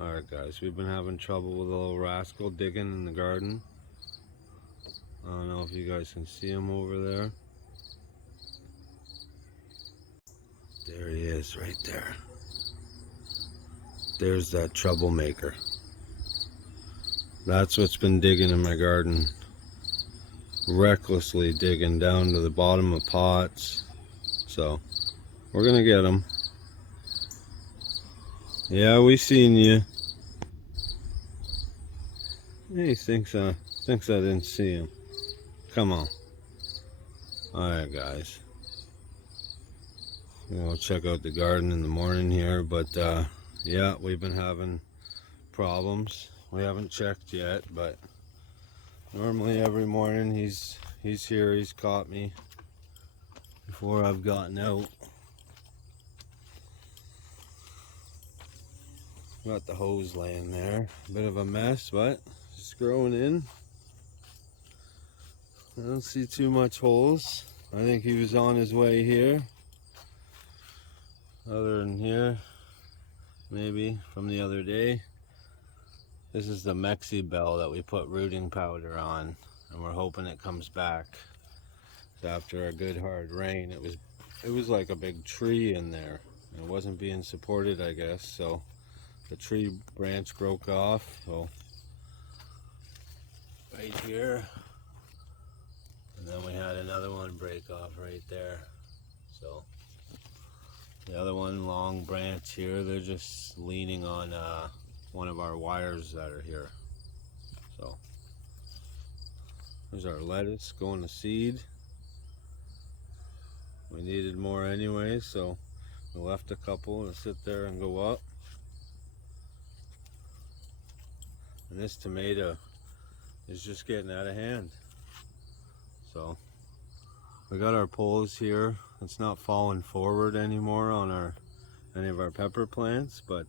Alright guys, we've been having trouble with a little rascal digging in the garden. I don't know if you guys can see him over there. There he is, right there. There's that troublemaker. That's what's been digging in my garden. Recklessly digging down to the bottom of pots. So, we're gonna get him. Yeah, we seen you. He thinks I didn't see him. Come on. Alright guys. We'll check out the garden in the morning here, but yeah, we've been having problems. We haven't checked yet, but normally every morning he's here. He's caught me before I've gotten out. Got the hose laying there. A bit of a mess, but it's growing in. I don't see too much holes. I think he was on his way here. Other than here, maybe from the other day. This is the Mexi bell that we put rooting powder on, and we're hoping it comes back. So after a good hard rain, it was like a big tree in there. It wasn't being supported, I guess, so the tree branch broke off. So right here, and then we had another one break off right there. So the other one, long branch here, they're just leaning on one of our wires that are here. So there's our lettuce going to seed. We needed more anyway, so we left a couple to sit there and go up. And this tomato is just getting out of hand. So we got our poles here. It's not falling forward anymore on any of our pepper plants, but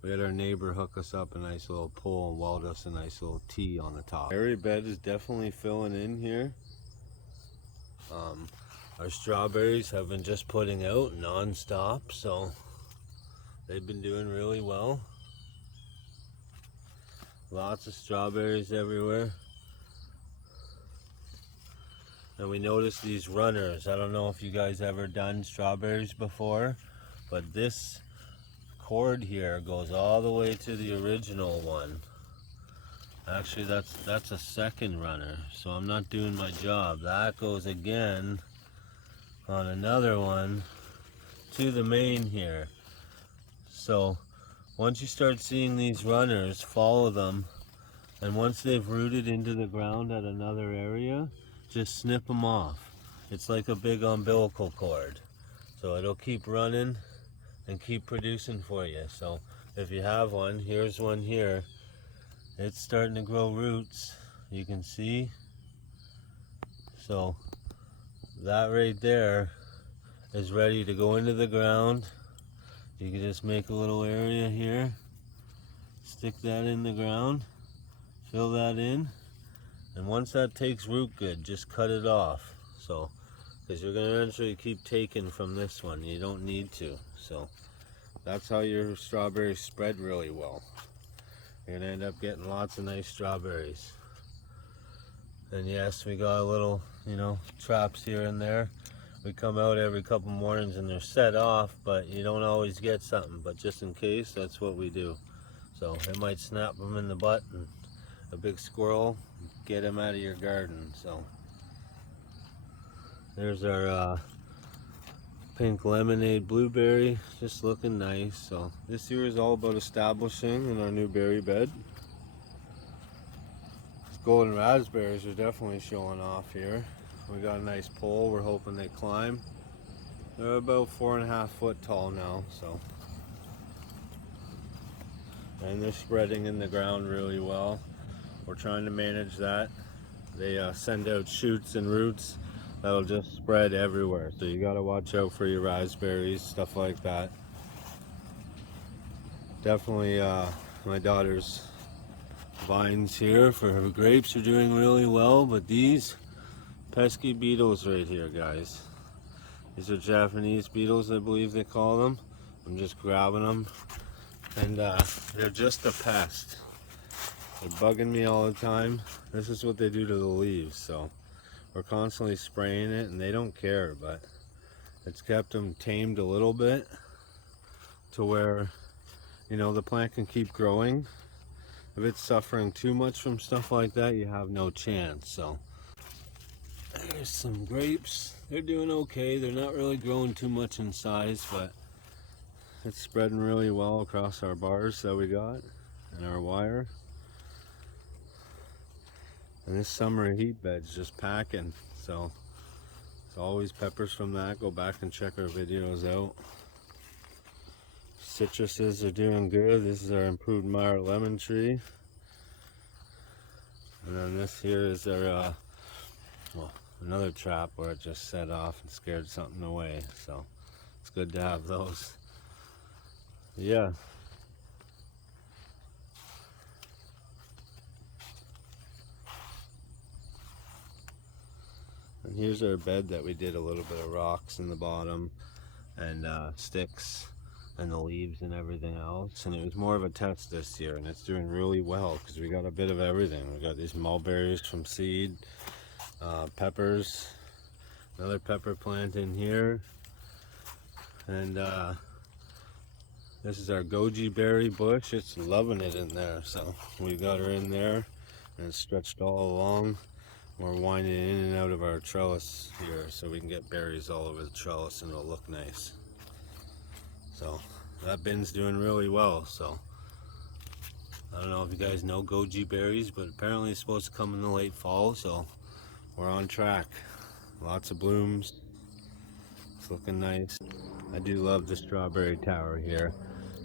we had our neighbor hook us up a nice little pole and weld us a nice little T on the top. Berry bed is definitely filling in here. Our strawberries have been just putting out non-stop, so they've been doing really well. Lots of strawberries everywhere. And we noticed these runners. I don't know if you guys ever done strawberries before, but this cord here goes all the way to the original one. Actually, that's a second runner, so I'm not doing my job. That goes again on another one to the main here. So once you start seeing these runners, follow them, and once they've rooted into the ground at another area, just snip them off. It's like a big umbilical cord, so it'll keep running and keep producing for you. So if you have one, here's one here. It's starting to grow roots, you can see. So that right there is ready to go into the ground. You can just make a little area here, stick that in the ground, fill that in, and once that takes root good, just cut it off. So, because you're going to eventually keep taking from this one, you don't need to. So that's how your strawberries spread really well. You're going to end up getting lots of nice strawberries. And yes, we got a little, traps here and there. We come out every couple mornings and they're set off, but you don't always get something. But just in case, that's what we do. So it might snap them in the butt and a big squirrel, get him out of your garden. So there's our pink lemonade blueberry, just looking nice. So this year is all about establishing in our new berry bed. These golden raspberries are definitely showing off here. We got a nice pole, we're hoping they climb. They're about 4.5 foot tall now, so. And they're spreading in the ground really well. We're trying to manage that. They send out shoots and roots that'll just spread everywhere. So you gotta watch out for your raspberries, stuff like that. Definitely my daughter's vines here for her grapes are doing really well, but these pesky beetles right here, guys. These are Japanese beetles, I believe they call them. I'm just grabbing them and they're just a pest. They're bugging me all the time. This is what they do to the leaves, so we're constantly spraying it and they don't care, but it's kept them tamed a little bit to where, you know, the plant can keep growing. If it's suffering too much from stuff like that, you have no chance. So there's some grapes. They're doing okay. They're not really growing too much in size, but it's spreading really well across our bars that we got and our wire. And this summer heat bed's just packing, so it's always peppers from that. Go back and check our videos out. Citruses are doing good. This is our improved Meyer lemon tree. And then this here is our, well, another trap where it just set off and scared something away. So it's good to have those. Yeah. And here's our bed that we did a little bit of rocks in the bottom and sticks and the leaves and everything else. And it was more of a test this year, and it's doing really well because we got a bit of everything. We got these mulberries from seed, peppers, another pepper plant in here, and this is our goji berry bush. It's loving it in there, so we got her in there and it's stretched all along. We're winding in and out of our trellis here so we can get berries all over the trellis and it'll look nice. So that bin's doing really well. So I don't know if you guys know goji berries, but apparently it's supposed to come in the late fall, so we're on track. Lots of blooms. It's looking nice. I do love the strawberry tower here,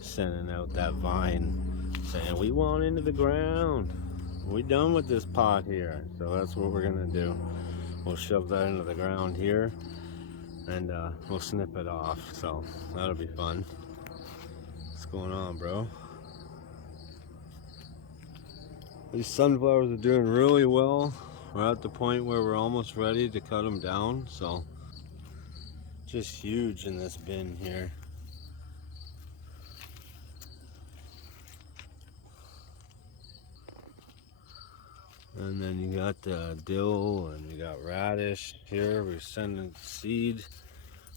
sending out that vine saying we want into the ground. We done with this pot here, so that's what we're gonna do. We'll shove that into the ground here and we'll snip it off, so that'll be fun. What's going on, bro? These sunflowers are doing really well. We're at the point where we're almost ready to cut them down, so just huge in this bin here. And then you got dill and you got radish here. We're sending seed,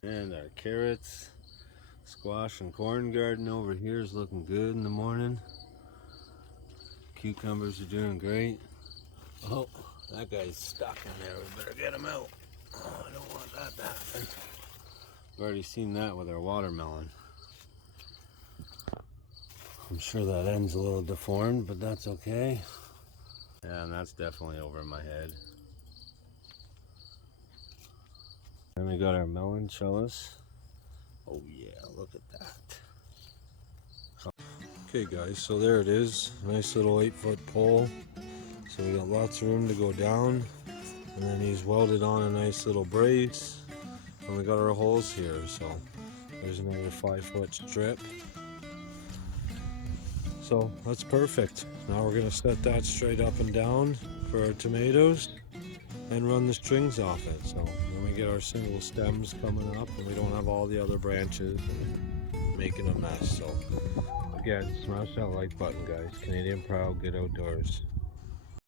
and our carrots, squash and corn garden over here is looking good in the morning. Cucumbers are doing great. Oh, that guy's stuck in there. We better get him out. Oh, I don't want that to happen. We've already seen that with our watermelon. I'm sure that end's a little deformed, but that's okay. Yeah, and that's definitely over my head. Then we got our melon trellis. Oh yeah, look at that. Okay guys, so there it is. Nice little 8-foot pole. So we got lots of room to go down. And then he's welded on a nice little brace. And we got our holes here, so there's another 5-foot strip. So that's perfect. Now we're gonna set that straight up and down for our tomatoes and run the strings off it. So then we get our single stems coming up and we don't have all the other branches and making a mess. So again, smash that like button, guys. Canadian proud, get outdoors.